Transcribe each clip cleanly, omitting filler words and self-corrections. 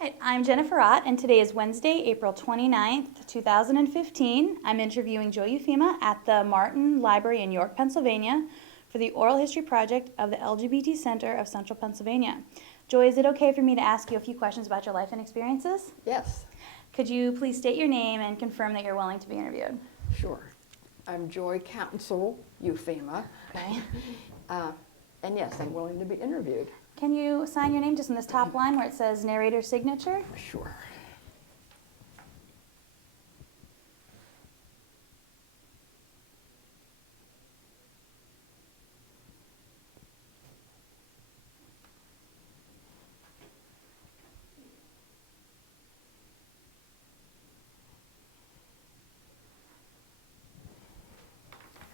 Hi, I'm Jennifer Ott, and today is Wednesday, April 29th, 2015. I'm interviewing Joy Ufema at the Martin Library in York, Pennsylvania for the Oral History Project of the LGBT Center of Central Pennsylvania. Joy, is it okay for me to ask you a few questions about your life and experiences? Yes, Could you please state your name and confirm that you're willing to be interviewed? sure. I'm Joy Counsel, Ufema. Okay. And yes, I'm willing to be interviewed. Can you sign your name just in this top line where it says narrator signature? Sure.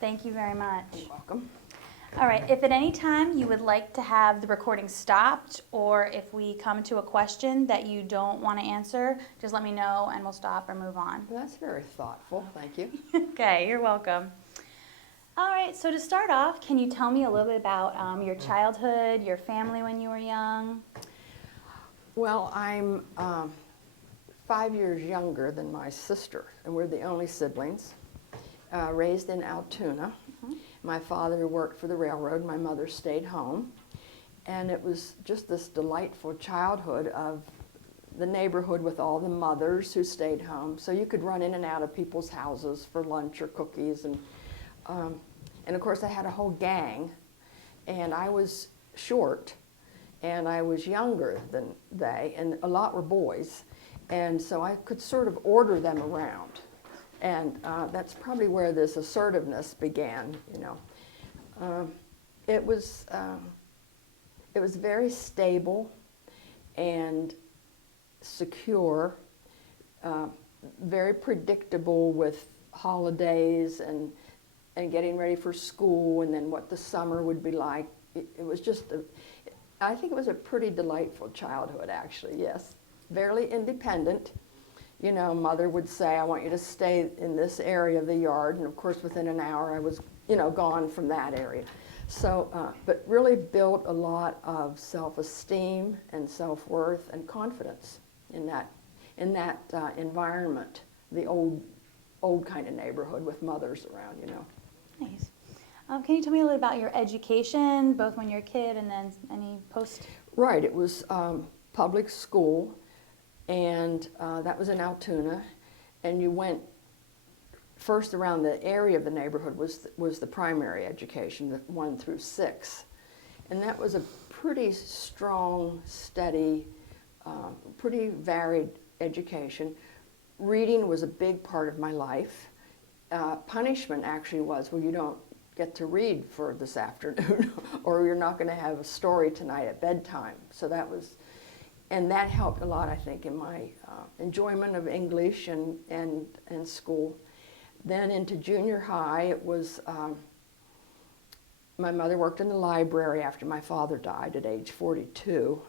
Thank you very much. You're welcome. All right, if at any time you would like to have the recording stopped, or if we come to a question that you don't want to answer, just let me know and we'll stop or move on. Well, that's very thoughtful. Thank you. Okay, you're welcome. All right, so to start off, can you tell me a little bit about your childhood, your family when you were young? Well, I'm 5 years younger than my sister, and we're the only siblings, raised in Altoona. My father worked for the railroad, my mother stayed home, and it was just this delightful childhood of the neighborhood with all the mothers who stayed home. So you could run in and out of people's houses for lunch or cookies, and of course I had a whole gang, and I was short, and I was younger than they, and a lot were boys, and so I could sort of order them around. And that's probably where this assertiveness began, you know. It was very stable and secure, very predictable with holidays and getting ready for school, and then what the summer would be like. It was just, I think it was a pretty delightful childhood, actually, yes. Fairly independent. You know, mother would say, I want you to stay in this area of the yard, and of course within an hour I was, you know, gone from that area. So, but really built a lot of self-esteem and self-worth and confidence in that environment, the old kind of neighborhood with mothers around, you know. Nice. Can you tell me a little about your education, both when you were a kid and then any post? Right, it was public school. And that was in Altoona, and you went first around the area of the neighborhood was the primary education, the 1 through 6, and that was a pretty strong, steady, pretty varied education. Reading was a big part of my life. Punishment actually was, well, you don't get to read for this afternoon, or you're not going to have a story tonight at bedtime. So that was. And that helped a lot, I think, in my enjoyment of English and school. Then into junior high, it was, my mother worked in the library after my father died at age 42.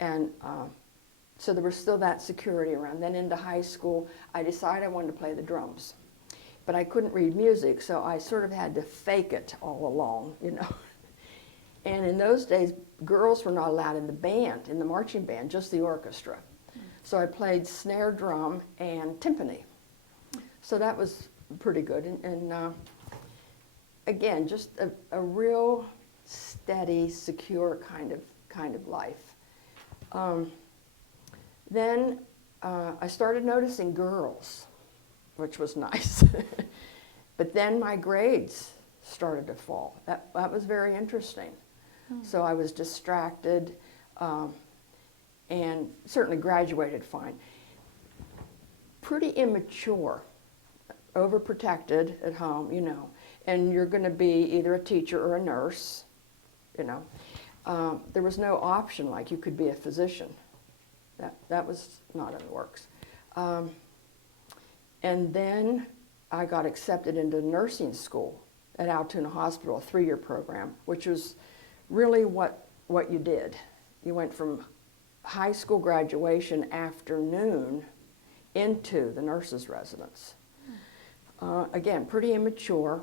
And so there was still that security around. Then into high school, I decided I wanted to play the drums. But I couldn't read music, so I sort of had to fake it all along, you know. And in those days, girls were not allowed in the band, in the marching band, just the orchestra. So I played snare drum and timpani. So that was pretty good. And again, just a real steady, secure kind of life. Then I started noticing girls, which was nice. But then my grades started to fall. That was very interesting. So I was distracted, and certainly graduated fine. Pretty immature, overprotected at home, you know, and you're going to be either a teacher or a nurse, you know. There was no option like you could be a physician. That was not in the works. And then I got accepted into nursing school at Altoona Hospital, a 3-year program, which was really what you did. You went from high school graduation afternoon into the nurse's residence. Again, pretty immature,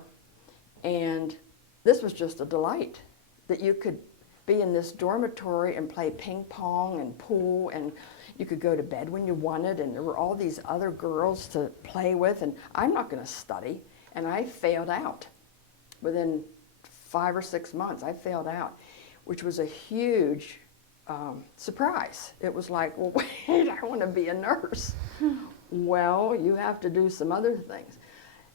and this was just a delight that you could be in this dormitory and play ping pong and pool, and you could go to bed when you wanted, and there were all these other girls to play with, and I'm not going to study. And I failed out. Within 5 or 6 months, I failed out, which was a huge surprise. It was like, well, wait, I want to be a nurse. Well, you have to do some other things.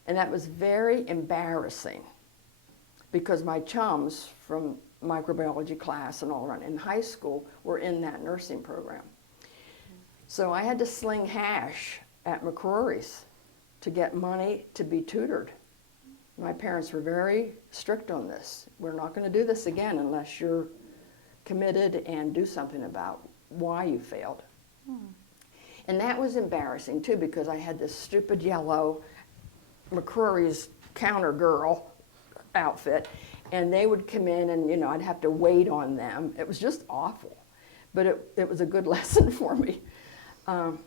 And that was very embarrassing because my chums from microbiology class and all around in high school were in that nursing program. So I had to sling hash at McCrory's to get money to be tutored. My parents were very strict on this. We're not going to do this again unless you're committed and do something about why you failed. And that was embarrassing too, because I had this stupid yellow McCrory's counter girl outfit, and they would come in and, you know, I'd have to wait on them. It was just awful, but it was a good lesson for me. And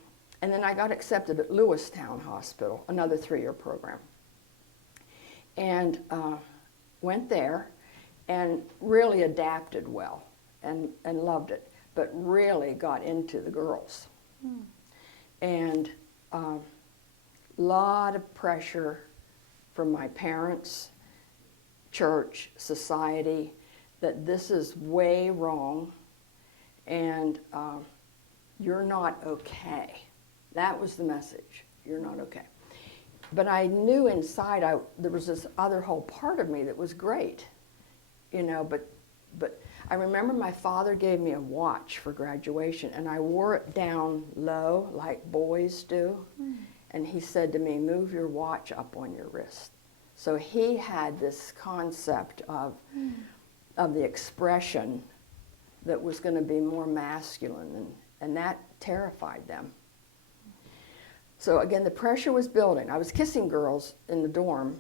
then I got accepted at Lewistown Hospital, another 3-year program, and went there and really adapted well and loved it, but really got into the girls. And a lot of pressure from my parents, church, society, that this is way wrong and you're not okay. That was the message. You're not okay. But I knew inside there was this other whole part of me that was great, you know, but I remember my father gave me a watch for graduation, and I wore it down low like boys do. And he said to me, move your watch up on your wrist. So he had this concept of the expression that was going to be more masculine, and that terrified them. So again, the pressure was building. I was kissing girls in the dorm,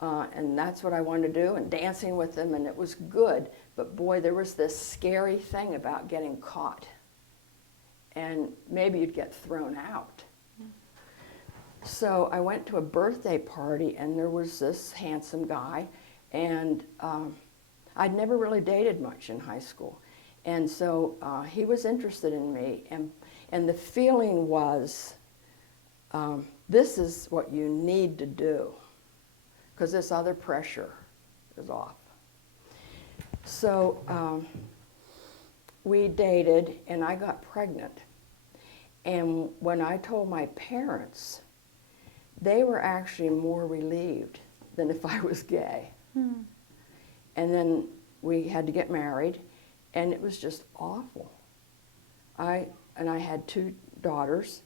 and that's what I wanted to do, and dancing with them, and it was good. But boy, there was this scary thing about getting caught, and maybe you'd get thrown out. So I went to a birthday party, and there was this handsome guy, and I'd never really dated much in high school. And so he was interested in me, and the feeling was, this is what you need to do, because this other pressure is off. So we dated, and I got pregnant. And when I told my parents, they were actually more relieved than if I was gay. And then we had to get married, and it was just awful. I had 2 daughters,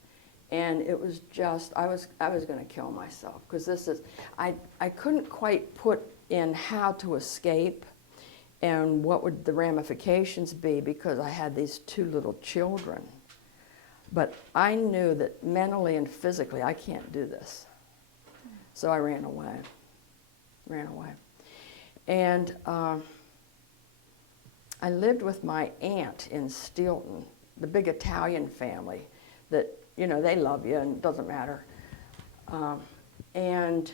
and it was just, I was going to kill myself, because I couldn't quite put in how to escape and what would the ramifications be, because I had these 2 little children. But I knew that mentally and physically I can't do this. So I ran away. And I lived with my aunt in Stilton, the big Italian family that, you know, they love you and it doesn't matter. And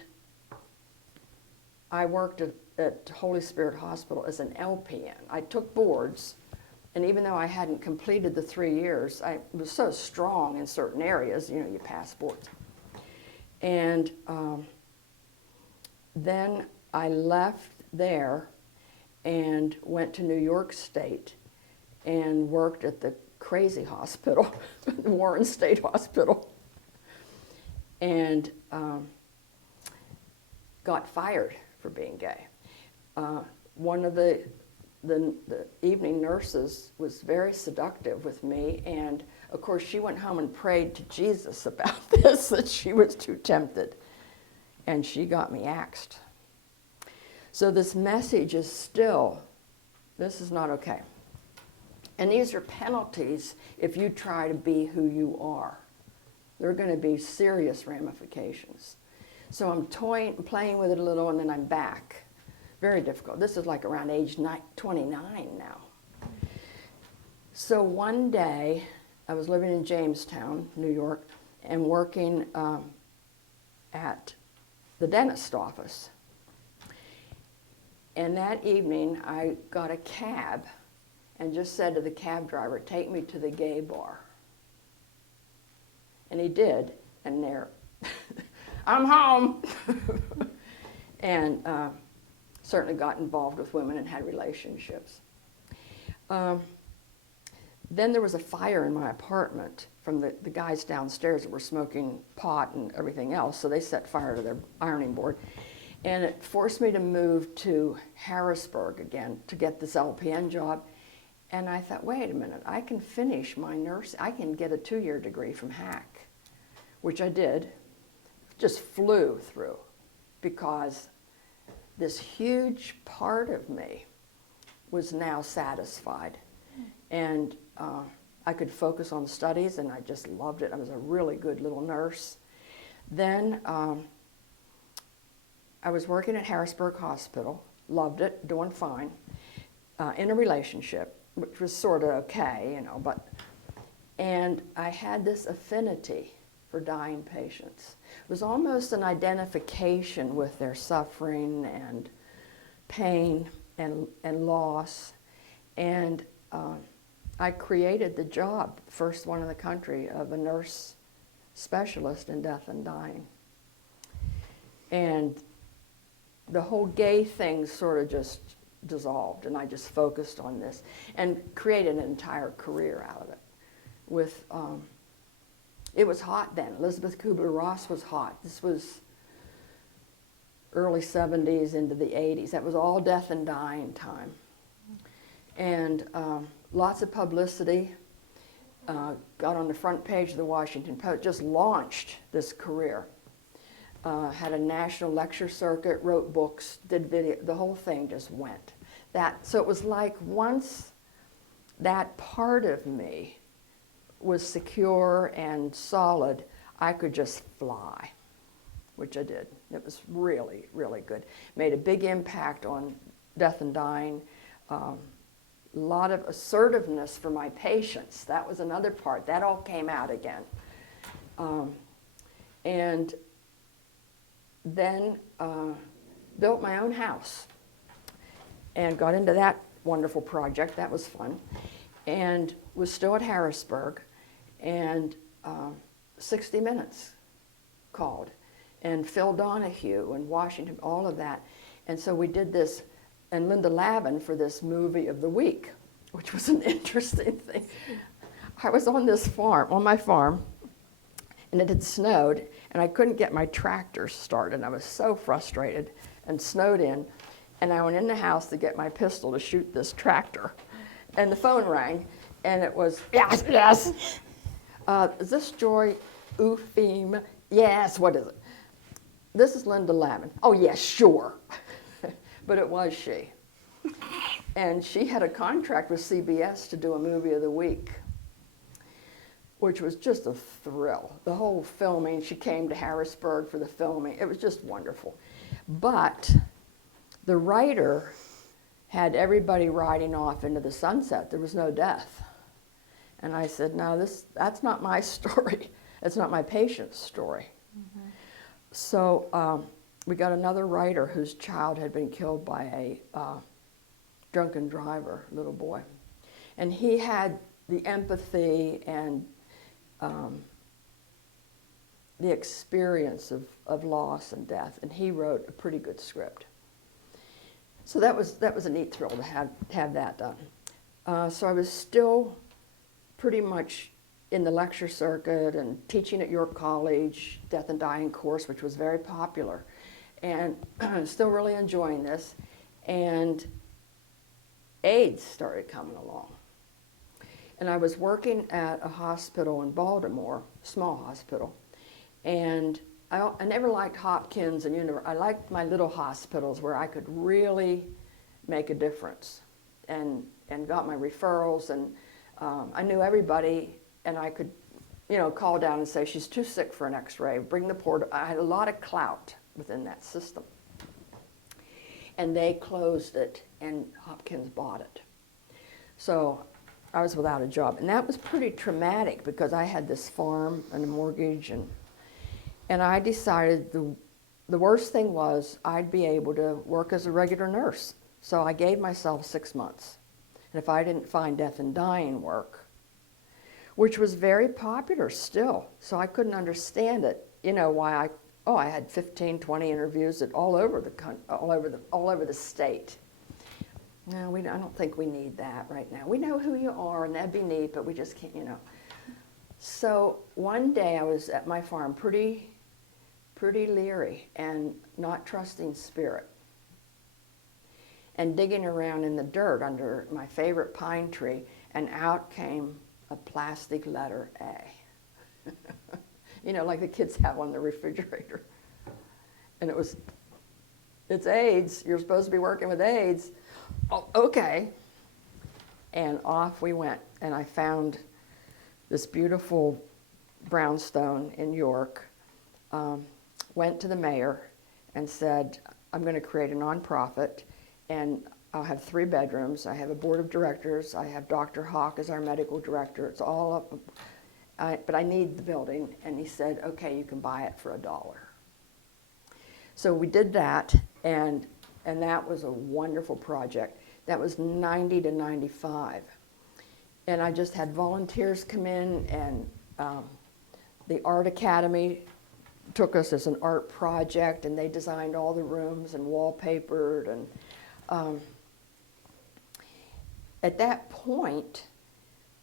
I worked at Holy Spirit Hospital as an LPN. I took boards, and even though I hadn't completed the 3 years, I was so strong in certain areas, you know, you pass boards. And then I left there and went to New York State and worked at the crazy hospital, the Warren State Hospital, and got fired for being gay. One of the evening nurses was very seductive with me, and of course she went home and prayed to Jesus about this, that she was too tempted, and she got me axed. So this message is still, this is not okay. And these are penalties if you try to be who you are. There are going to be serious ramifications. So I'm playing with it a little, and then I'm back. Very difficult. This is like around age 29 now. So one day, I was living in Jamestown, New York, and working at the dentist office. And that evening, I got a cab and just said to the cab driver, "Take me to the gay bar." And he did, and there, I'm home. And certainly got involved with women and had relationships. Then there was a fire in my apartment from the guys downstairs that were smoking pot and everything else, so they set fire to their ironing board. And it forced me to move to Harrisburg again to get this LPN job. And I thought, wait a minute, I can finish my nurse, I can get a 2-year degree from HAC, which I did, just flew through, because this huge part of me was now satisfied. And I could focus on studies, and I just loved it. I was a really good little nurse. Then I was working at Harrisburg Hospital, loved it, doing fine, in a relationship, which was sort of okay, you know, and I had this affinity for dying patients. It was almost an identification with their suffering and pain and loss. And I created the job, first one in the country, of a nurse specialist in death and dying. And the whole gay thing sort of just dissolved, and I just focused on this and created an entire career out of it. With it was hot then. Elizabeth Kubler-Ross was hot. This was early 70s into the 80s. That was all death and dying time. And lots of publicity. Got on the front page of the Washington Post, just launched this career. Had a national lecture circuit, wrote books, did video, the whole thing just went. So it was like once that part of me was secure and solid, I could just fly, which I did. It was really, really good. Made a big impact on death and dying. A lot of assertiveness for my patients. That was another part. That all came out again. And then built my own house and got into that wonderful project. That was fun. And was still at Harrisburg, and 60 Minutes called, and Phil Donahue and Washington, all of that. And so we did this, and Linda Lavin for this movie of the week, which was an interesting thing. I was on this farm, on my farm, and it had snowed, and I couldn't get my tractor started. I was so frustrated, and snowed in, and I went in the house to get my pistol to shoot this tractor. And the phone rang, and it was, yes, yes. Is this Joy Ufema? Yes, what is it? This is Linda Lavin. Oh, yes, sure. But it was she. And she had a contract with CBS to do a movie of the week, which was just a thrill. The whole filming, she came to Harrisburg for the filming. It was just wonderful. But the writer had everybody riding off into the sunset. There was no death. And I said, no, that's not my story. It's not my patient's story. Mm-hmm. So we got another writer whose child had been killed by a drunken driver, little boy. And he had the empathy and the experience of loss and death, and he wrote a pretty good script. So that was a neat thrill to have that done. So I was still pretty much in the lecture circuit and teaching at York College, death and dying course, which was very popular, and still really enjoying this. And AIDS started coming along. And I was working at a hospital in Baltimore, small hospital, and I never liked Hopkins and I liked my little hospitals where I could really make a difference, and got my referrals, and I knew everybody, and I could, call down and say, she's too sick for an x-ray, bring the portal. I had a lot of clout within that system. And they closed it, and Hopkins bought it. So I was without a job, and that was pretty traumatic because I had this farm and a mortgage, and I decided the worst thing was I'd be able to work as a regular nurse. So I gave myself 6 months and if I didn't find death and dying work, which was very popular still, so I couldn't understand it, why I had 15, 20 interviews at all over the state. No, I don't think we need that right now. We know who you are, and that'd be neat, but we just can't, So one day I was at my farm, pretty leery and not trusting spirit, and digging around in the dirt under my favorite pine tree, and out came a plastic letter A. Like the kids have on the refrigerator. And it's AIDS. You're supposed to be working with AIDS. Oh, okay. And off we went. And I found this beautiful brownstone in York, went to the mayor and said, I'm going to create a nonprofit, and I'll have 3 bedrooms. I have a board of directors. I have Dr. Hawk as our medical director. It's all up, but I need the building. And he said, okay, you can buy it for $1. So we did that, and that was a wonderful project. That was 90 to 95. And I just had volunteers come in, and the Art Academy took us as an art project, and they designed all the rooms and wallpapered. And at that point,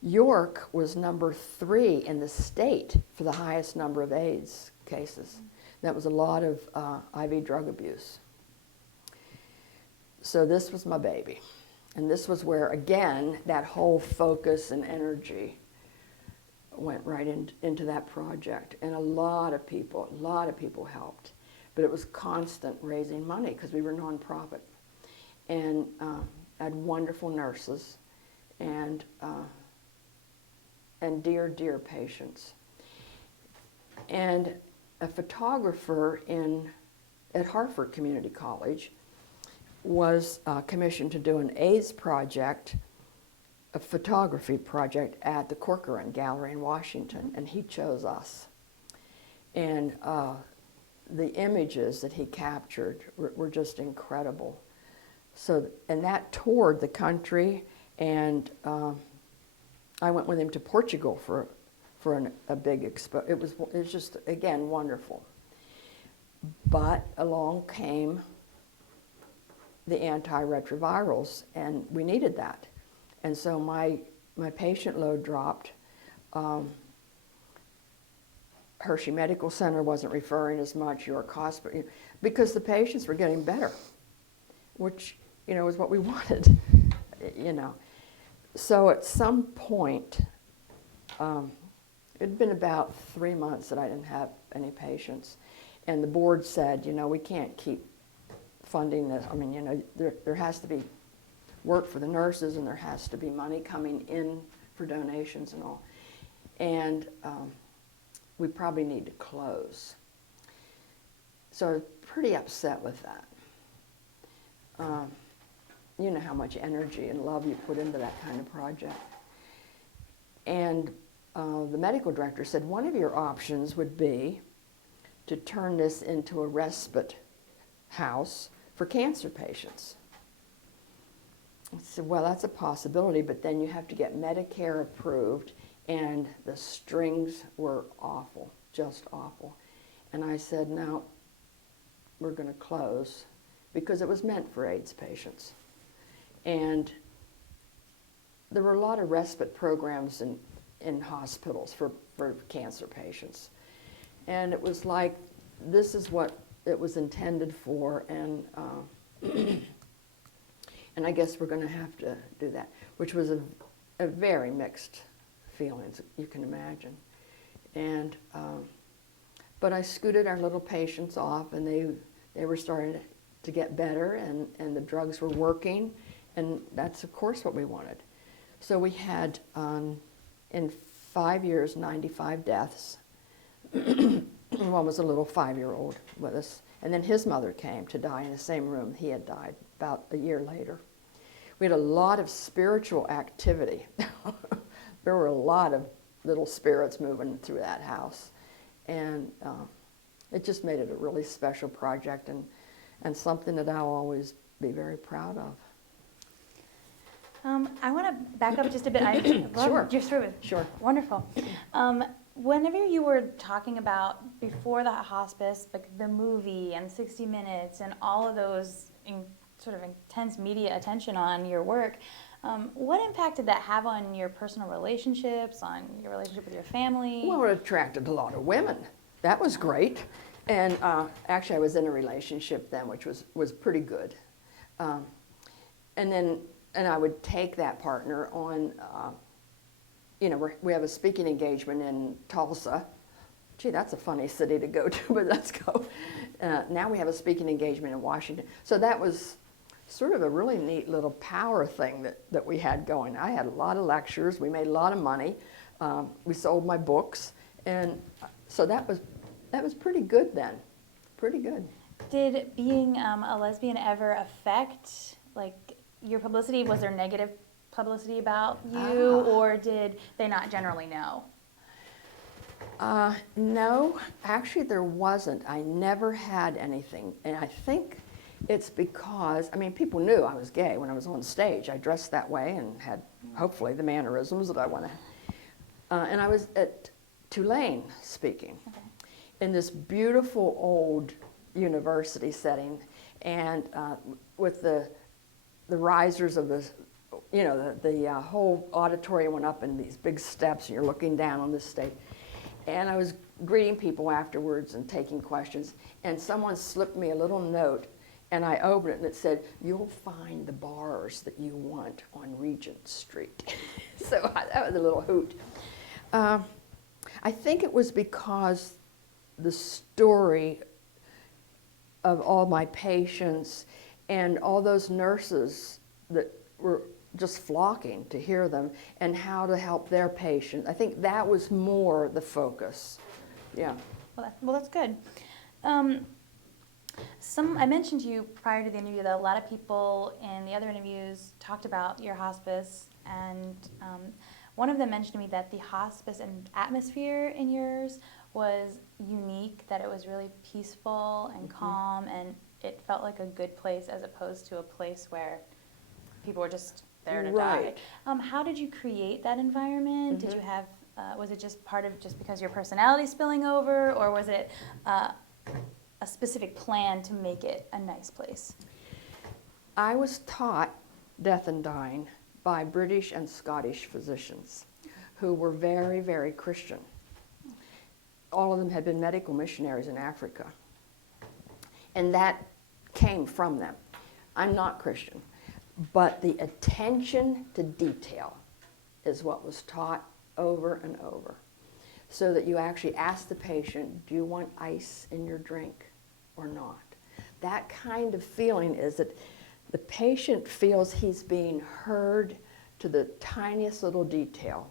York was number 3 in the state for the highest number of AIDS cases. That was a lot of IV drug abuse. So this was my baby. And this was where, again, that whole focus and energy went right into that project. And a lot of people helped. But it was constant raising money because we were nonprofit. And had wonderful nurses and dear, dear patients. And a photographer at Hartford Community College was commissioned to do an AIDS project, a photography project at the Corcoran Gallery in Washington, and he chose us. And the images that he captured were just incredible. So, and that toured the country, and I went with him to Portugal for a big expo. It was just, again, wonderful. But along came the antiretrovirals, and we needed that. And so my patient load dropped. Hershey Medical Center wasn't referring as much, York Hospital, because the patients were getting better, which, was what we wanted, So at some point, it'd been about 3 months that I didn't have any patients. And the board said, we can't keep funding this. I mean, there has to be work for the nurses, and there has to be money coming in for donations and all. And we probably need to close. So I was pretty upset with that. You know how much energy and love you put into that kind of project. And the medical director said, one of your options would be to turn this into a respite house for cancer patients. I said, well, that's a possibility, but then you have to get Medicare approved, and the strings were awful, just awful. And I said, no, we're going to close, because it was meant for AIDS patients. And there were a lot of respite programs in hospitals for cancer patients. And it was like, this is what it was intended for, and I guess we're going to have to do that, which was a very mixed feelings, you can imagine. And but I scooted our little patients off, and they were starting to get better, and the drugs were working, and that's of course what we wanted. So we had in 5 years 95 deaths. One was a little 5-year-old with us, and then his mother came to die in the same room he had died about a year later. We had a lot of spiritual activity. There were a lot of little spirits moving through that house, and it just made it a really special project, and something that I'll always be very proud of. I want to back up just a bit. I love Sure. your story. Sure. Wonderful. Whenever you were talking about before the hospice, like the movie and 60 Minutes and all of those sort of intense media attention on your work, what impact did that have on your personal relationships, on your relationship with your family? Well, it attracted a lot of women. That was great. And actually, I was in a relationship then, which was pretty good. And I would take that partner on, we have a speaking engagement in Tulsa. Gee, that's a funny city to go to, but let's go. Now we have a speaking engagement in Washington. So that was sort of a really neat little power thing that we had going. I had a lot of lectures. We made a lot of money. We sold my books. And so that was pretty good then. Pretty good. Did being a lesbian ever affect, like, your publicity? Was there negative publicity about you, or did they not generally know? No, actually there wasn't. I never had anything. And I think it's because, people knew I was gay when I was on stage. I dressed that way and had, hopefully, the mannerisms that I want to have. And I was at Tulane speaking in this beautiful old university setting, and with the risers of the whole auditorium went up in these big steps, and you're looking down on this stage. And I was greeting people afterwards and taking questions, and someone slipped me a little note, and I opened it, and it said, "You'll find the bars that you want on Regent Street." So that was a little hoot. I think it was because the story of all my patients and all those nurses that were just flocking to hear them and how to help their patients. I think that was more the focus. Yeah. Well, that's good. I mentioned to you prior to the interview that a lot of people in the other interviews talked about your hospice, and one of them mentioned to me that the hospice and atmosphere in yours was unique, that it was really peaceful and calm, and it felt like a good place as opposed to a place where people were just there to die. How did you create that environment? Did you have, was it just part of just because your personality spilling over, or was it a specific plan to make it a nice place? I was taught death and dying by British and Scottish physicians who were very, very Christian. All of them had been medical missionaries in Africa. And that came from them. I'm not Christian, but the attention to detail is what was taught over and over, so that you actually ask the patient, do you want ice in your drink or not? That kind of feeling is that the patient feels he's being heard to the tiniest little detail.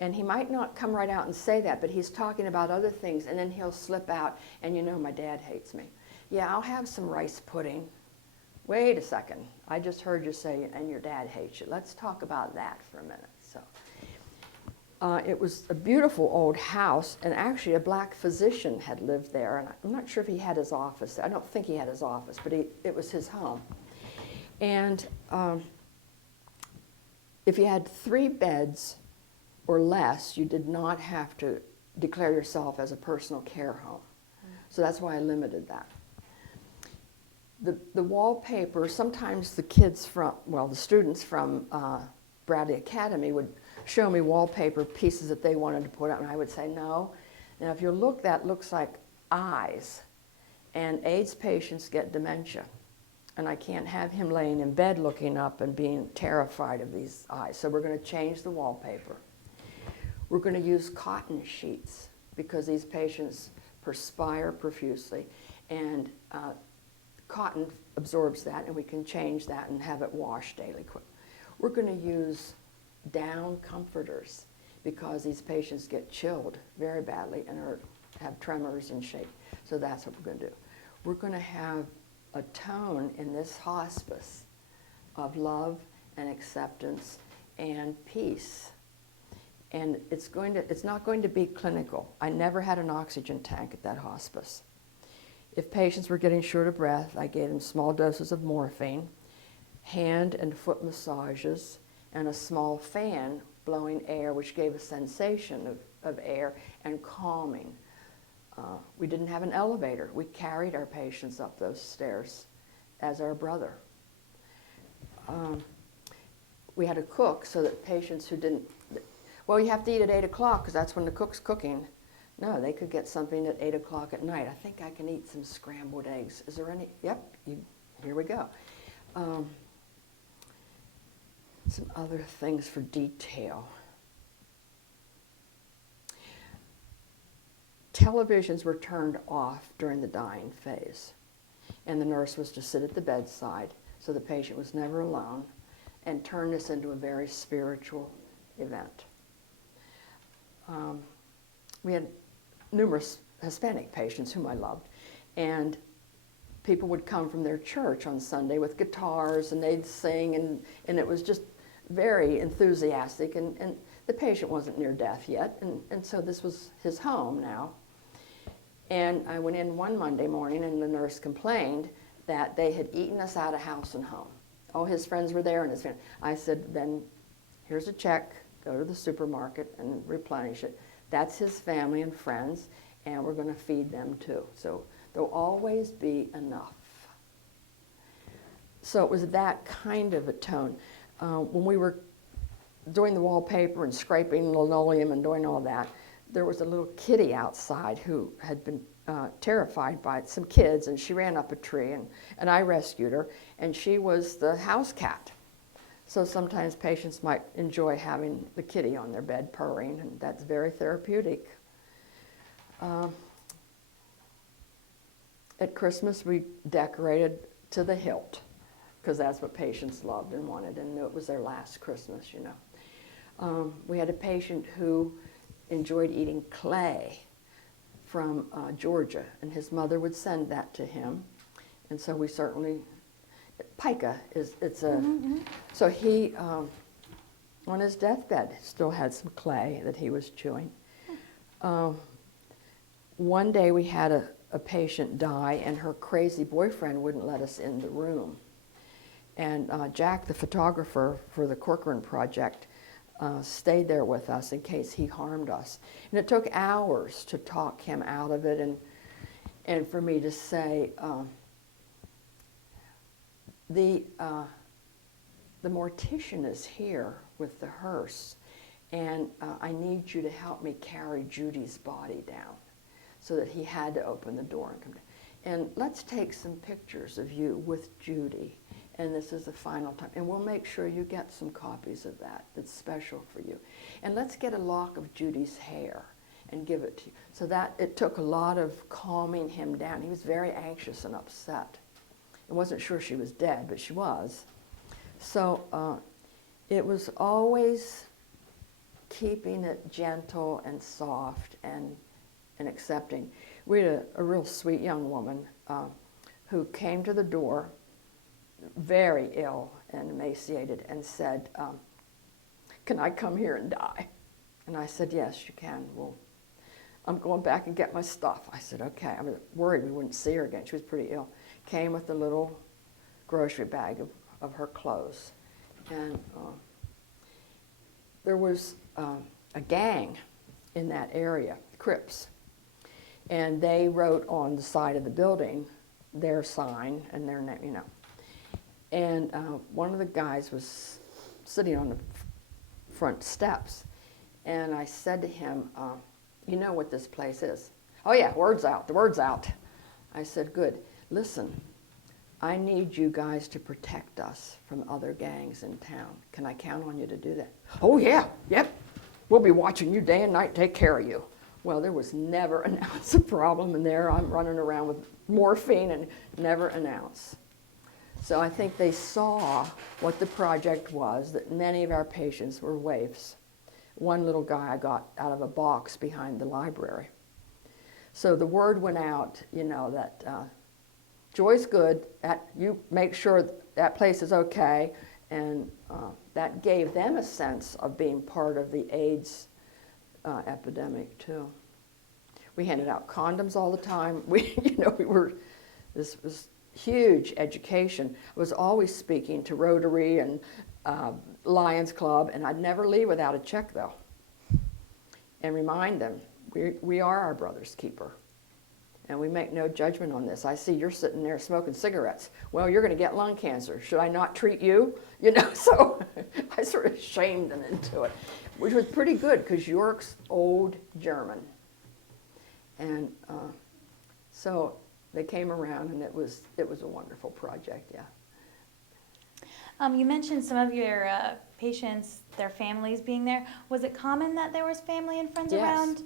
And he might not come right out and say that, but he's talking about other things, and then he'll slip out, and my dad hates me. Yeah, I'll have some rice pudding. Wait a second, I just heard you say, and your dad hates you. Let's talk about that for a minute. So it was a beautiful old house, and actually a black physician had lived there, and I'm not sure if he had his office. I don't think he had his office, but it was his home. And if you had 3 beds or less, you did not have to declare yourself as a personal care home. So that's why I limited that. The wallpaper, sometimes the students from Bradley Academy would show me wallpaper pieces that they wanted to put up, and I would say no. Now if you look, that looks like eyes, and AIDS patients get dementia, and I can't have him laying in bed looking up and being terrified of these eyes. So we're going to change the wallpaper. We're going to use cotton sheets because these patients perspire profusely, and cotton absorbs that, and we can change that and have it washed daily. We're going to use down comforters because these patients get chilled very badly and have tremors and shake. So that's what we're going to do. We're going to have a tone in this hospice of love and acceptance and peace. And it's not going to be clinical. I never had an oxygen tank at that hospice. If patients were getting short of breath, I gave them small doses of morphine, hand and foot massages, and a small fan blowing air, which gave a sensation of air and calming. We didn't have an elevator. We carried our patients up those stairs as our brother. We had a cook so that patients who didn't, well, you have to eat at 8 o'clock because that's when the cook's cooking. No, they could get something at 8 o'clock at night. I think I can eat some scrambled eggs. Is there any? Yep, here we go. Some other things for detail. Televisions were turned off during the dying phase, and the nurse was to sit at the bedside so the patient was never alone and turn this into a very spiritual event. We had numerous Hispanic patients whom I loved, and people would come from their church on Sunday with guitars, and they'd sing, and it was just very enthusiastic, and the patient wasn't near death yet, and so this was his home now. And I went in one Monday morning, and the nurse complained that they had eaten us out of house and home. All his friends were there, and his family. I said, then here's a check, go to the supermarket and replenish it. That's his family and friends, and we're going to feed them too. So there'll always be enough. So it was that kind of a tone. When we were doing the wallpaper and scraping linoleum and doing all that, there was a little kitty outside who had been terrified by some kids, and she ran up a tree, and I rescued her, and she was the house cat. So sometimes patients might enjoy having the kitty on their bed purring, and that's very therapeutic. At Christmas, we decorated to the hilt, because that's what patients loved and wanted, and knew it was their last Christmas, you know. We had a patient who enjoyed eating clay from Georgia, and his mother would send that to him, and so we certainly, pica it's a, so he, on his deathbed, still had some clay that he was chewing. One day we had a patient die, and her crazy boyfriend wouldn't let us in the room. And Jack, the photographer for the Corcoran Project, stayed there with us in case he harmed us. And it took hours to talk him out of it, and for me to say, the mortician is here with the hearse, and I need you to help me carry Judy's body down, so that he had to open the door and come down. And let's take some pictures of you with Judy, and this is the final time. And we'll make sure you get some copies of that. That's special for you. And let's get a lock of Judy's hair and give it to you. So that it took a lot of calming him down. He was very anxious and upset. I wasn't sure she was dead, but she was. So it was always keeping it gentle and soft and accepting. We had a real sweet young woman who came to the door very ill and emaciated and said, can I come here and die? And I said, yes, you can. Well, I'm going back and get my stuff. I said, okay. I was worried we wouldn't see her again. She was pretty ill. Came with a little grocery bag of her clothes. And there was a gang in that area, Crips. And they wrote on the side of the building their sign and their name, you know. And one of the guys was sitting on the front steps, and I said to him, you know what this place is? Oh yeah, word's out, the word's out. I said, good. Listen, I need you guys to protect us from other gangs in town. Can I count on you to do that? Oh yeah, yep. We'll be watching you day and night, take care of you. Well, there was never an ounce of problem in there. I'm running around with morphine and never an ounce. So I think they saw what the project was, that many of our patients were waifs. One little guy I got out of a box behind the library. So the word went out, you know, that Joy's good, you make sure that place is okay, and that gave them a sense of being part of the AIDS epidemic too. We handed out condoms all the time. This was huge education. I was always speaking to Rotary and Lions Club, and I'd never leave without a check, though, and remind them, we are our brother's keeper, and we make no judgment on this. I see you're sitting there smoking cigarettes. Well, you're going to get lung cancer. Should I not treat you? You know, so I sort of shamed them into it, which was pretty good because York's old German. And so they came around, and it was a wonderful project, yeah. You mentioned some of your patients, their families being there. Was it common that there was family and friends Yes. around?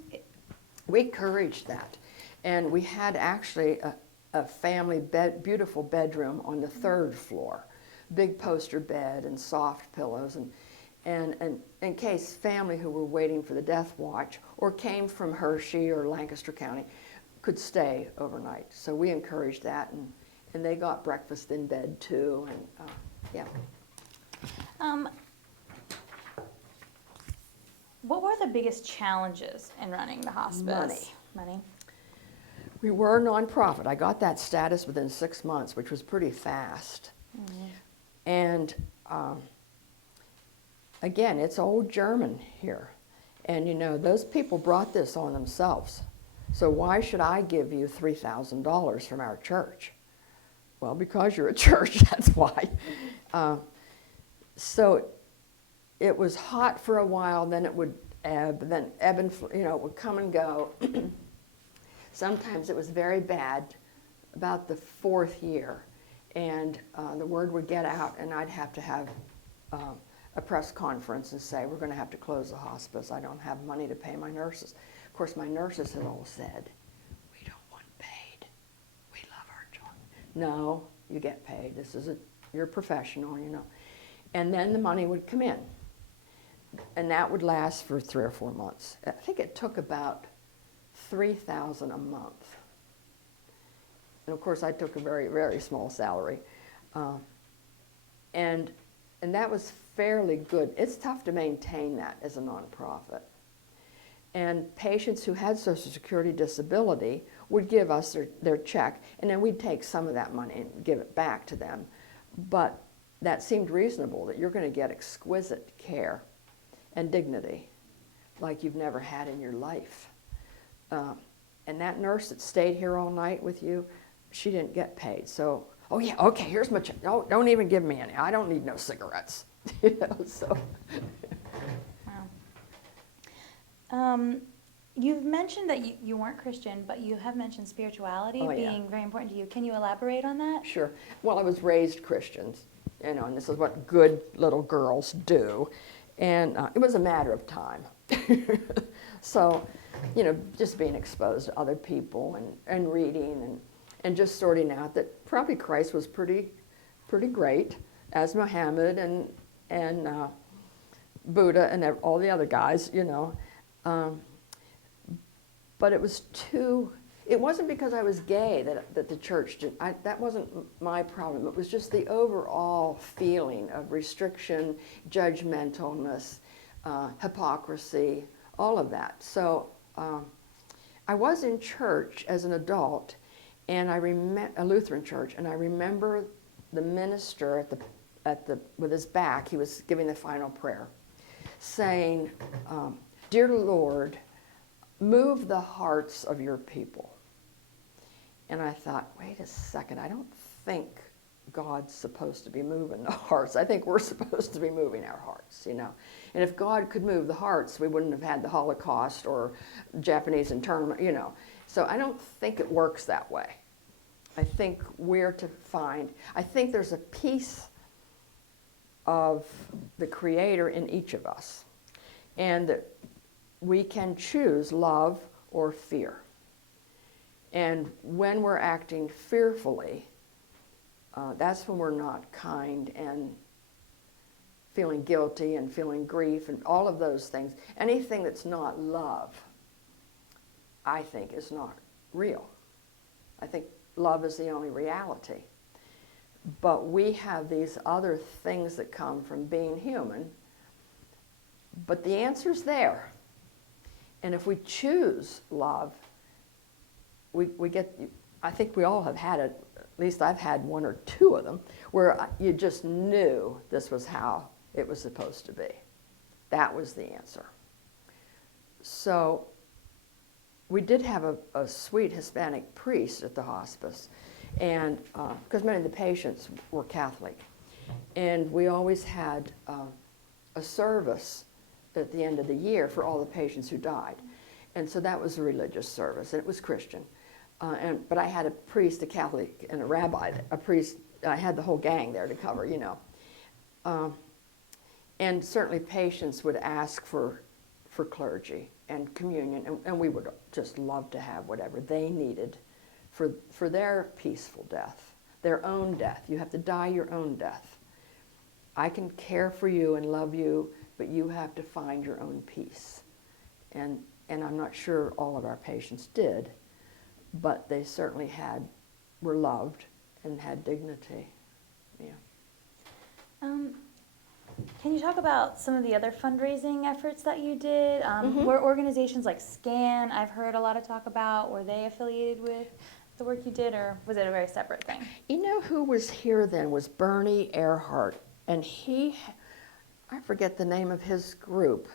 We encouraged that. And we had actually a family beautiful bedroom on the 3rd floor. Big poster bed and soft pillows. And in case family who were waiting for the death watch or came from Hershey or Lancaster County could stay overnight. So we encouraged that. And they got breakfast in bed too. And yeah. What were the biggest challenges in running the hospice? Money. We were a nonprofit. I got that status within 6 months, which was pretty fast. Mm-hmm. And again, it's old German here. And you know, those people brought this on themselves. So why should I give you $3,000 from our church? Well, because you're a church, that's why. So it was hot for a while, then it would ebb, then ebb and flow, you know, it would come and go. Sometimes it was very bad about the 4th year, and the word would get out, and I'd have to have a press conference and say, we're going to have to close the hospice. I don't have money to pay my nurses. Of course, my nurses had all said, we don't want paid. We love our job. No, you get paid. You're a professional, you know. And then the money would come in, and that would last for 3 or 4 months. I think it took about $3,000 a month. And of course, I took a very, very small salary. And that was fairly good. It's tough to maintain that as a nonprofit. And patients who had Social Security disability would give us their check, and then we'd take some of that money and give it back to them. But that seemed reasonable, that you're going to get exquisite care and dignity like you've never had in your life. And that nurse that stayed here all night with you, she didn't get paid. So, oh yeah, okay, here's my check. Oh, don't even give me any. I don't need no cigarettes. You know, so. Wow. You've mentioned that you weren't Christian, but you have mentioned spirituality being very important to you. Can you elaborate on that? Sure. Well, I was raised Christian, you know, and this is what good little girls do. And it was a matter of time. So, you know, just being exposed to other people and reading and just sorting out that probably Christ was pretty great, as Muhammad and Buddha and all the other guys, you know. But it wasn't because I was gay that the church that wasn't my problem. It was just the overall feeling of restriction, judgmentalness, hypocrisy, all of that. So I was in church as an adult, and a Lutheran church, and I remember the minister with his back, he was giving the final prayer, saying, "Dear Lord, move the hearts of your people." And I thought, wait a second, I don't think God's supposed to be moving the hearts. I think we're supposed to be moving our hearts, you know. And if God could move the hearts, we wouldn't have had the Holocaust or Japanese internment, you know. So I don't think it works that way. I think I think there's a piece of the Creator in each of us. And that we can choose love or fear. And when we're acting fearfully, that's when we're not kind and feeling guilty and feeling grief and all of those things. Anything that's not love, I think, is not real. I think love is the only reality. But we have these other things that come from being human. But the answer's there. And if we choose love, we get, I think we all have had it, at least I've had 1 or 2 of them, where you just knew this was how it was supposed to be. That was the answer. So we did have a sweet Hispanic priest at the hospice, and because many of the patients were Catholic. And we always had a service at the end of the year for all the patients who died. And so that was a religious service, and it was Christian. But I had a priest, a Catholic, and a rabbi, a priest. I had the whole gang there to cover, you know. And certainly patients would ask for clergy and communion, and we would just love to have whatever they needed for their peaceful death, their own death. You have to die your own death. I can care for you and love you, but you have to find your own peace. And I'm not sure all of our patients did, but they certainly were loved and had dignity. Yeah. Can you talk about some of the other fundraising efforts that you did? Were organizations like SCAN, I've heard a lot of talk about, were they affiliated with the work you did, or was it a very separate thing? You know who was here then was Bernie Earhart, and I forget the name of his group,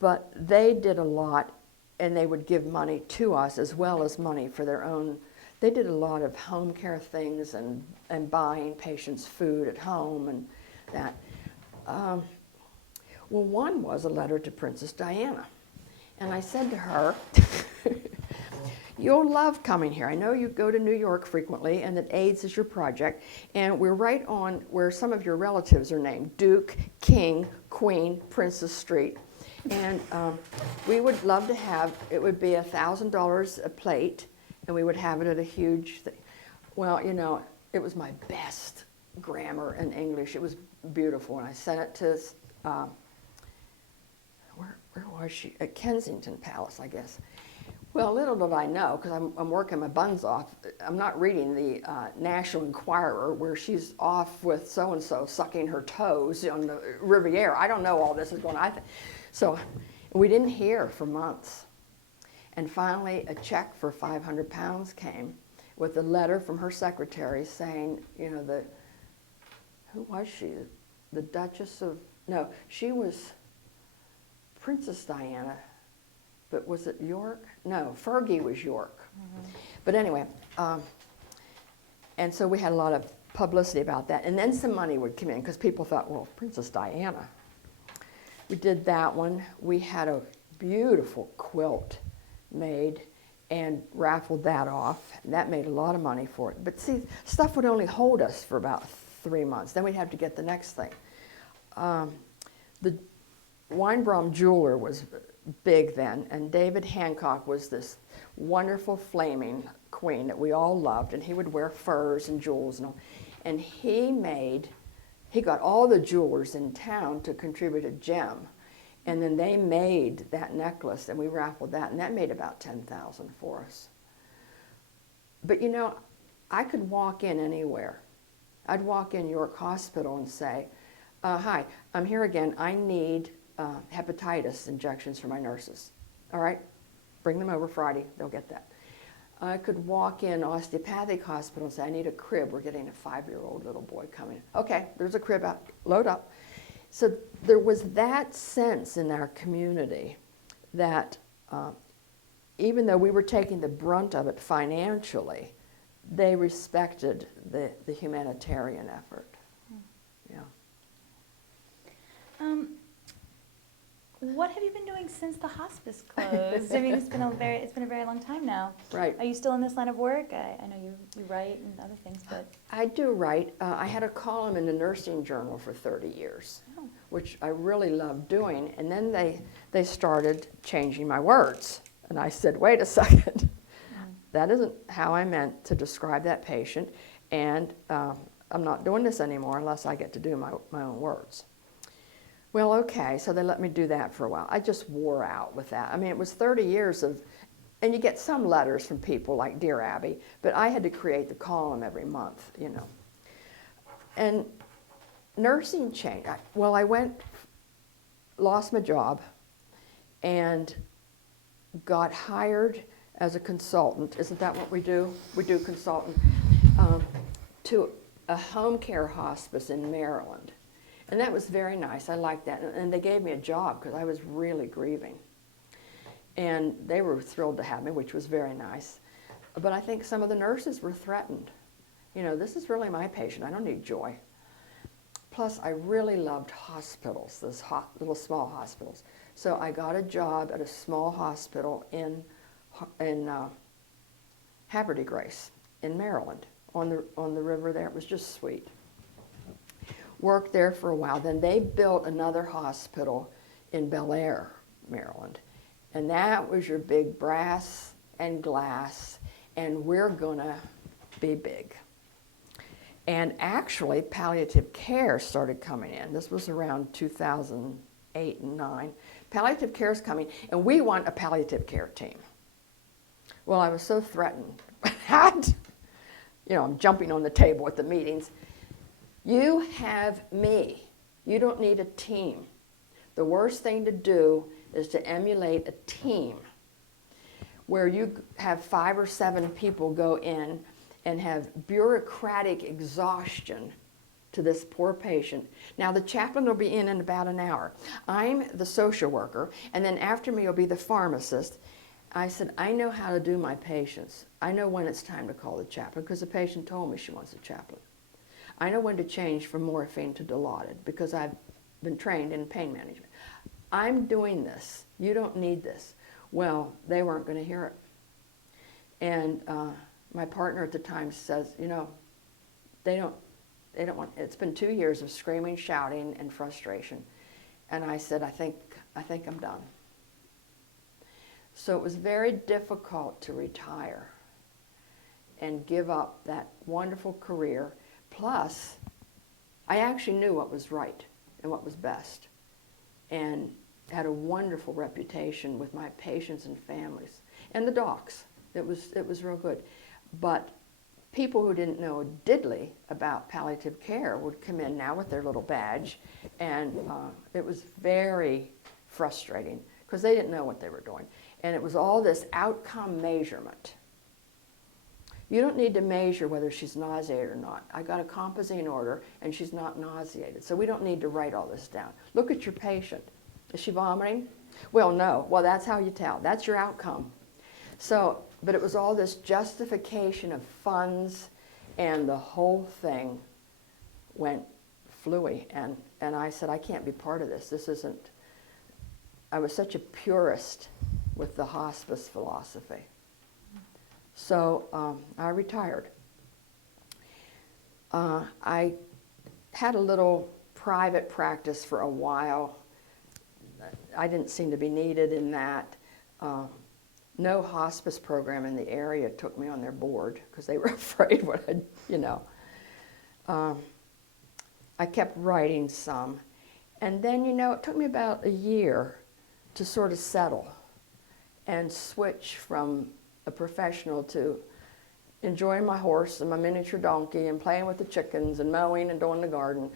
but they did a lot, and they would give money to us as well as money for their own. They did a lot of home care things and buying patients food at home and that. Well, one was a letter to Princess Diana. And I said to her, you'll love coming here. I know you go to New York frequently and that AIDS is your project. And we're right on where some of your relatives are named, Duke, King, Queen, Princess Street. And we would love to have, it would be $1,000 a plate, and we would have it at a huge thing. Well, you know, it was my best grammar and English. It was beautiful, and I sent it to, where was she? At Kensington Palace, I guess. Well, little did I know, because I'm working my buns off, I'm not reading the National Enquirer where she's off with so-and-so sucking her toes on the Riviera. I don't know all this is going on. So we didn't hear for months. And finally, a check for 500 pounds came with a letter from her secretary saying, you know, who was she? The Duchess of, no, she was Princess Diana, but was it York? No, Fergie was York. Mm-hmm. But anyway, and so we had a lot of publicity about that. And then some money would come in because people thought, well, Princess Diana. We did that one. We had a beautiful quilt made and raffled that off. And that made a lot of money for it. But see, stuff would only hold us for about 3 months. Then we'd have to get the next thing. The Weinbaum jeweler was big then, and David Hancock was this wonderful flaming queen that we all loved, and he would wear furs and jewels and all. And he got all the jewelers in town to contribute a gem, and then they made that necklace, and we raffled that, and that made about $10,000 for us. But you know, I could walk in anywhere. I'd walk in York Hospital and say, hi, I'm here again. I need hepatitis injections for my nurses. All right, bring them over Friday. They'll get that. I could walk in osteopathic hospital and say, I need a crib. We're getting a 5-year-old little boy coming. Okay, there's a crib out. Load up. So there was that sense in our community that even though we were taking the brunt of it financially, they respected the humanitarian effort. Yeah. What have you been doing since the hospice closed? I mean, it's been a very long time now. Right. Are you still in this line of work? I know you write and other things, but I do write. I had a column in the nursing journal for 30 years, which I really loved doing. And then they started changing my words, and I said, wait a second. That isn't how I meant to describe that patient, and I'm not doing this anymore unless I get to do my own words. Well, okay, so they let me do that for a while. I just wore out with that. I mean, it was 30 years of, and you get some letters from people like Dear Abby, but I had to create the column every month, you know. And nursing changed. Well, I lost my job, and got hired as a consultant. Isn't that what we do? We do consultant to a home care hospice in Maryland. And that was very nice. I liked that. And they gave me a job because I was really grieving. And they were thrilled to have me, which was very nice. But I think some of the nurses were threatened. You know, this is really my patient. I don't need joy. Plus, I really loved hospitals, those little small hospitals. So I got a job at a small hospital in Havre de Grace in Maryland on the river there. It was just sweet. Worked there for a while. Then they built another hospital in Bel Air, Maryland. And that was your big brass and glass, and we're gonna be big. And actually, palliative care started coming in. This was around 2008 and 9. Palliative care is coming, and we want a palliative care team. Well, I was so threatened. You know, I'm jumping on the table at the meetings. You have me. You don't need a team. The worst thing to do is to emulate a team where you have 5 or 7 people go in and have bureaucratic exhaustion to this poor patient. Now, the chaplain will be in about an hour. I'm the social worker, and then after me will be the pharmacist. I said, I know how to do my patients. I know when it's time to call the chaplain because the patient told me she wants a chaplain. I know when to change from morphine to Dilaudid because I've been trained in pain management. I'm doing this. You don't need this. Well, they weren't going to hear it. And my partner at the time says, you know, they don't want, it's been 2 years of screaming, shouting, and frustration. And I said, I think I'm done. So it was very difficult to retire and give up that wonderful career. Plus, I actually knew what was right and what was best, and had a wonderful reputation with my patients and families and the docs. It was real good. But people who didn't know diddly about palliative care would come in now with their little badge, and it was very frustrating because they didn't know what they were doing. And it was all this outcome measurement. You don't need to measure whether she's nauseated or not. I got a Compazine order and she's not nauseated, so we don't need to write all this down. Look at your patient. Is she vomiting? Well, no. Well, that's how you tell. That's your outcome. So, but it was all this justification of funds, and the whole thing went fluey. And I said, I can't be part of this. This isn't, I was such a purist with the hospice philosophy. So I retired. I had a little private practice for a while. I didn't seem to be needed in that. No hospice program in the area took me on their board because they were afraid what I'd, you know. I kept writing some. And then, you know, it took me about a year to sort of settle and switch from a professional to enjoying my horse and my miniature donkey and playing with the chickens and mowing and doing the garden.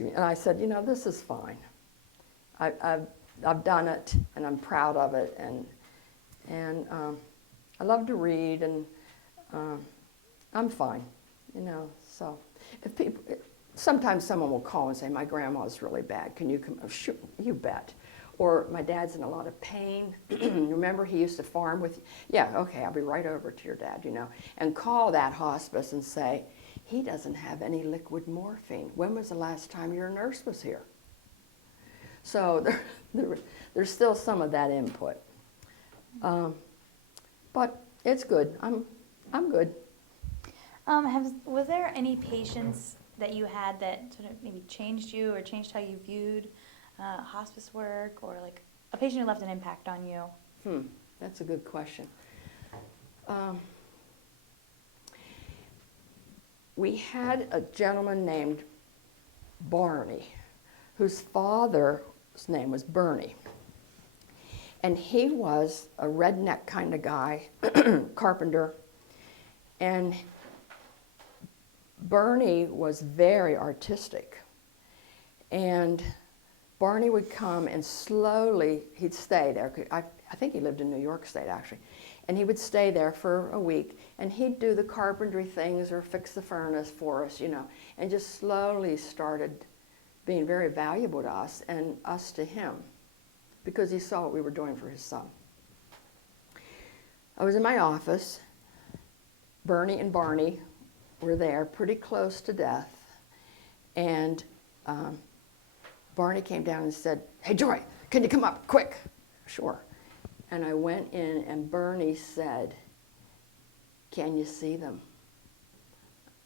And I said, you know, this is fine. I've done it, and I'm proud of it, and I love to read, and I'm fine, you know. So if people, sometimes someone will call and say, my grandma's really bad. Can you come? Oh, sure, you bet. Or my dad's in a lot of pain. Remember, he used to farm with you? Yeah, okay, I'll be right over to your dad, you know. And call that hospice and say, he doesn't have any liquid morphine. When was the last time your nurse was here? So there's still some of that input. But it's good. I'm good. Was there any patients that you had that sort of maybe changed you or changed how you viewed hospice work, or like a patient who left an impact on you? That's a good question. We had a gentleman named Barney, whose father's name was Bernie. And he was a redneck kind of guy, carpenter. And Bernie was very artistic. And Barney would come and slowly, he'd stay there. I think he lived in New York State, actually. And he would stay there for a week, and he'd do the carpentry things or fix the furnace for us, you know, and just slowly started being very valuable to us and us to him, because he saw what we were doing for his son. I was in my office. Bernie and Barney were there, pretty close to death. And Barney came down and said, "Hey, Joy, can you come up, quick?" "Sure." And I went in, and Bernie said, "Can you see them?"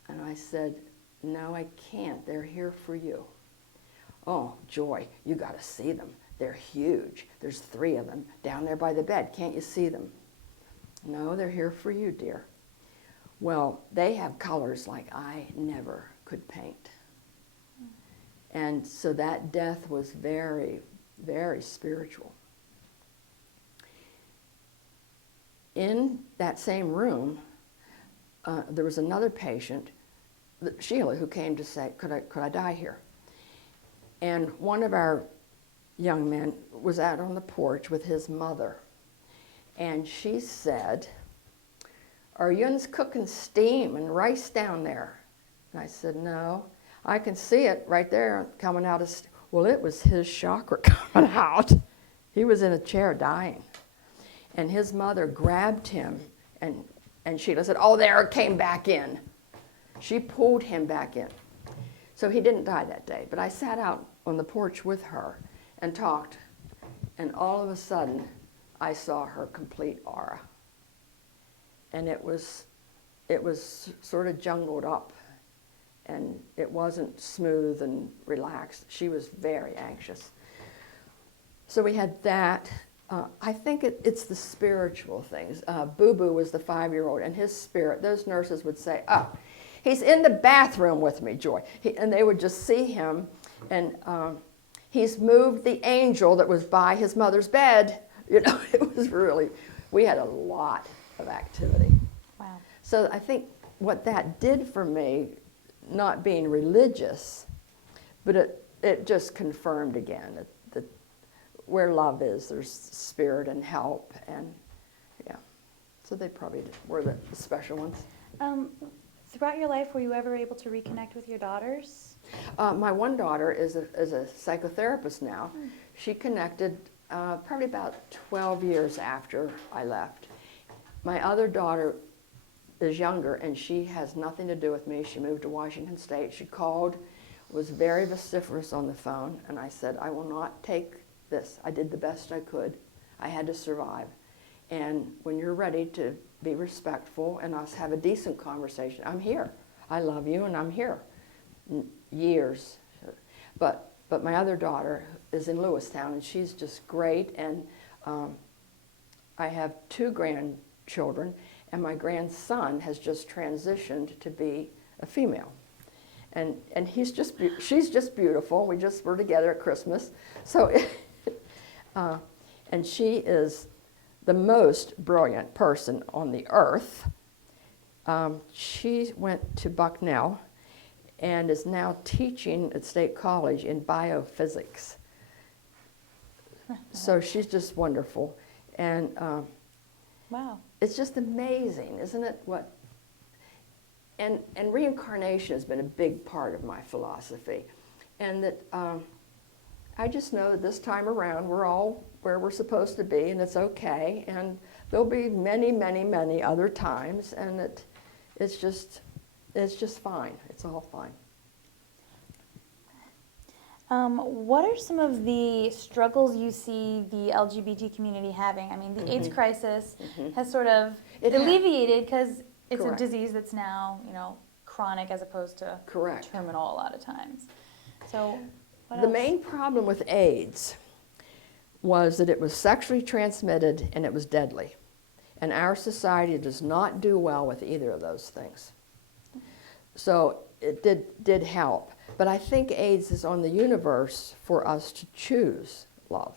And I said, "No, I can't. They're here for you." "Oh, Joy, you got to see them. They're huge. There's 3 of them down there by the bed. Can't you see them?" "No, they're here for you, dear." Well, they have colors like I never could paint. And so that death was very, very spiritual. In that same room, there was another patient, Sheila, who came to say, could I die here? And one of our young men was out on the porch with his mother. And she said, "Are yuns cooking steam and rice down there?" And I said, "No, I can see it right there coming out of." Well, it was his chakra coming out. He was in a chair dying. And his mother grabbed him, and Sheila said, "Oh, there it came back in." She pulled him back in. So he didn't die that day, but I sat out on the porch with her and talked, and all of a sudden, I saw her complete aura. And it was sort of jungled up, and it wasn't smooth and relaxed. She was very anxious. So we had that. I think it's the spiritual things. Boo Boo was the 5-year-old, and his spirit, those nurses would say, "Oh, he's in the bathroom with me, Joy." And they would just see him, and he's moved the angel that was by his mother's bed. You know, it was really, we had a lot of activity. Wow. So I think what that did for me, not being religious, but it just confirmed again that where love is, there's spirit and help, and yeah. So they probably were the special ones. Throughout your life, were you ever able to reconnect with your daughters? My one daughter is a psychotherapist now. She connected probably about 12 years after I left. My other daughter is younger, and she has nothing to do with me. She moved to Washington State. She called, was very vociferous on the phone, and I said, "I will not take this. I did the best I could. I had to survive. And when you're ready to be respectful and us have a decent conversation, I'm here. I love you, and I'm here." Years. But my other daughter is in Lewistown, and she's just great. And I have 2 grandchildren, and my grandson has just transitioned to be a female. And she's just beautiful. We just were together at Christmas. So, and she is the most brilliant person on the earth. She went to Bucknell and is now teaching at State College in biophysics. So she's just wonderful. And Wow. it's just amazing, isn't it? And reincarnation has been a big part of my philosophy. And that I just know that this time around we're all where we're supposed to be, and it's okay. And there'll be many, many, many other times, and it's just fine. It's all fine. What are some of the struggles you see the LGBT community having? I mean, the AIDS crisis has sort of alleviated because it's Correct. a disease that's now, chronic as opposed to Correct. terminal a lot of times. So, what The else? main problem with AIDS was that it was sexually transmitted and it was deadly. And our society does not do well with either of those things. So it did help. But I think AIDS is on the universe for us to choose love.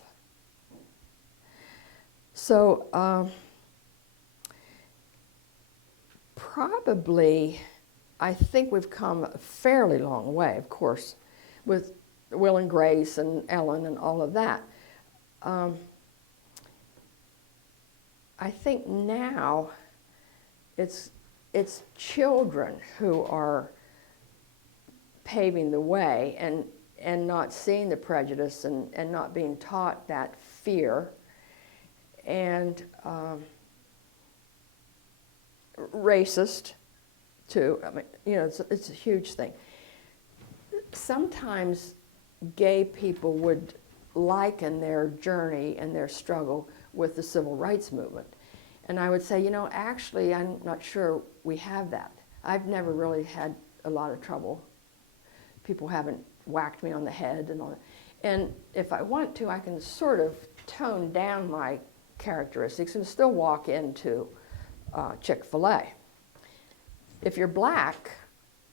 So probably, I think we've come a fairly long way, of course, with Will and Grace and Ellen and all of that. I think now it's children who are paving the way, and not seeing the prejudice and not being taught that fear and racist too. I mean, you know, it's a huge thing. Sometimes gay people would liken their journey and their struggle with the civil rights movement. And I would say, you know, actually, I'm not sure we have that. I've never really had a lot of trouble. People haven't whacked me on the head and all that. And if I want to, I can sort of tone down my characteristics and still walk into Chick-fil-A. If you're black,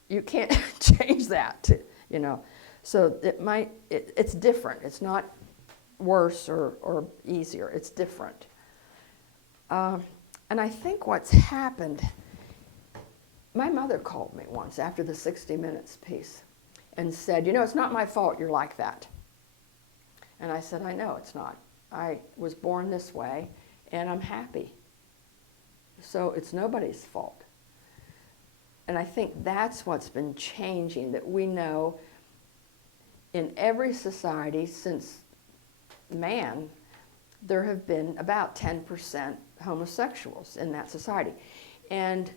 you can't change that, you know. So it's different. It's not worse or easier. It's different. And I think what's happened, my mother called me once after the 60 Minutes piece and said, you know, it's not my fault you're like that. And I said, I know it's not. I was born this way, and I'm happy. So it's nobody's fault. And I think that's what's been changing, that we know in every society since man, there have been about 10% homosexuals in that society. And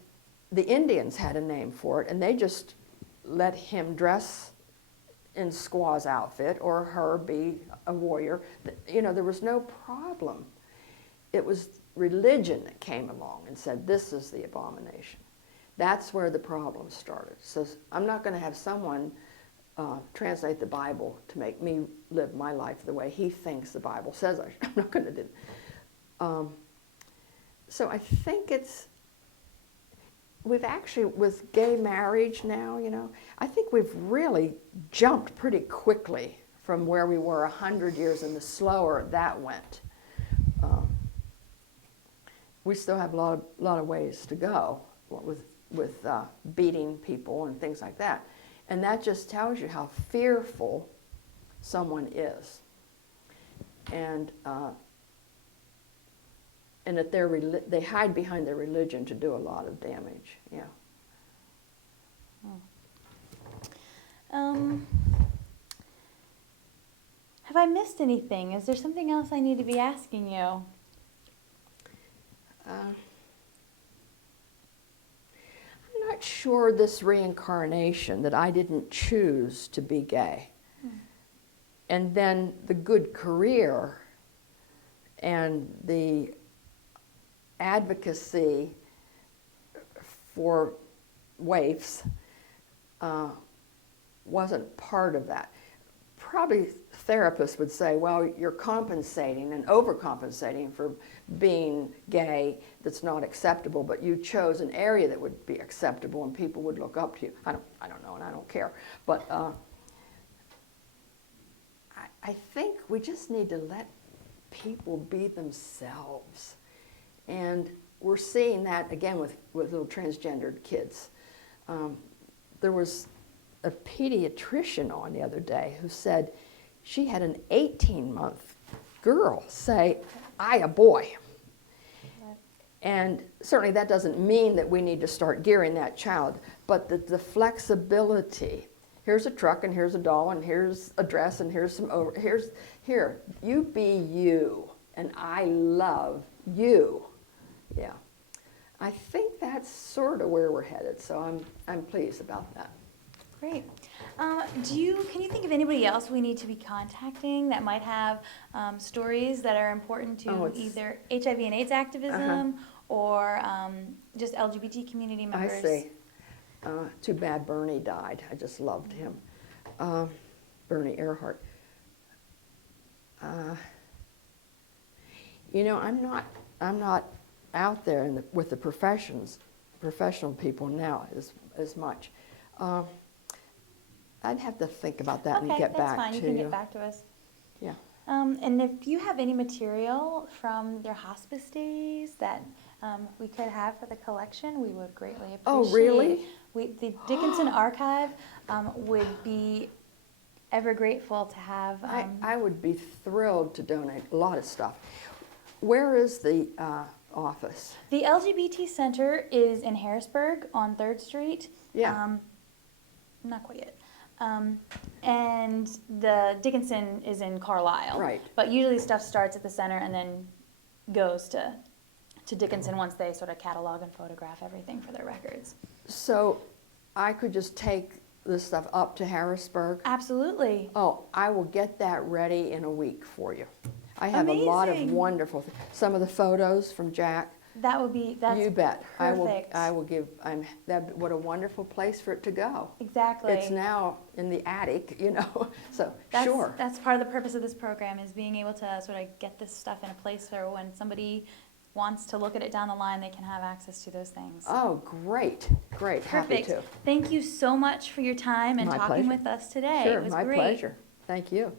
the Indians had a name for it, and they just let him dress in squaw's outfit or her be a warrior. You know, there was no problem. It was religion that came along and said, this is the abomination. That's where the problem started. So I'm not going to have someone translate the Bible to make me live my life the way he thinks the Bible says I should. I'm not going to do that. So I think we've actually, with gay marriage now, you know, I think we've really jumped pretty quickly from where we were 100 years and the slower that went. We still have a lot of ways to go with beating people and things like that. And that just tells you how fearful someone is. And that they hide behind their religion to do a lot of damage. Yeah. Have I missed anything? Is there something else I need to be asking you? I'm not sure this reincarnation, that I didn't choose to be gay. And then the good career and the advocacy for waifs wasn't part of that. Probably therapists would say, well, you're compensating and overcompensating for being gay that's not acceptable, but you chose an area that would be acceptable and people would look up to you. I don't know, and I don't care. But I think we just need to let people be themselves. And we're seeing that again with little transgendered kids. There was a pediatrician on the other day who said she had an 18-month girl say, I a boy. And certainly that doesn't mean that we need to start gearing that child, but the flexibility. Here's a truck, and here's a doll, and here's a dress, and here's some here, you be you, and I love you. Yeah. I think that's sort of where we're headed, so I'm pleased about that. Great. Can you think of anybody else we need to be contacting that might have stories that are important to either HIV and AIDS activism or just LGBT community members? I see. Too bad Bernie died. I just loved him. Bernie Earhart. You know, I'm not out there with the professional people now as much. I'd have to think about that and get back to you. Okay, that's fine. You can get back to us. Yeah. And if you have any material from their hospice days that we could have for the collection, we would greatly appreciate. Oh, really? The Dickinson Archive would be ever grateful to have. I would be thrilled to donate a lot of stuff. Where is the office? The LGBT Center is in Harrisburg on 3rd Street. Yeah. Not quite yet. And the Dickinson is in Carlisle. Right. But usually stuff starts at the center and then goes to Dickinson once they sort of catalog and photograph everything for their records. So I could just take this stuff up to Harrisburg? Absolutely. Oh, I will get that ready in a week for you. I have a lot of Amazing. wonderful, some of the photos from Jack. That's You bet. perfect. I will give, what a wonderful place for it to go. Exactly. It's now in the attic, you know, so That's, sure. That's part of the purpose of this program, is being able to sort of get this stuff in a place where when somebody wants to look at it down the line, they can have access to those things. Oh, great, great, happy Perfect. to. Thank you so much for your time and My talking pleasure. with us today. Sure, It was my great. pleasure. Thank you.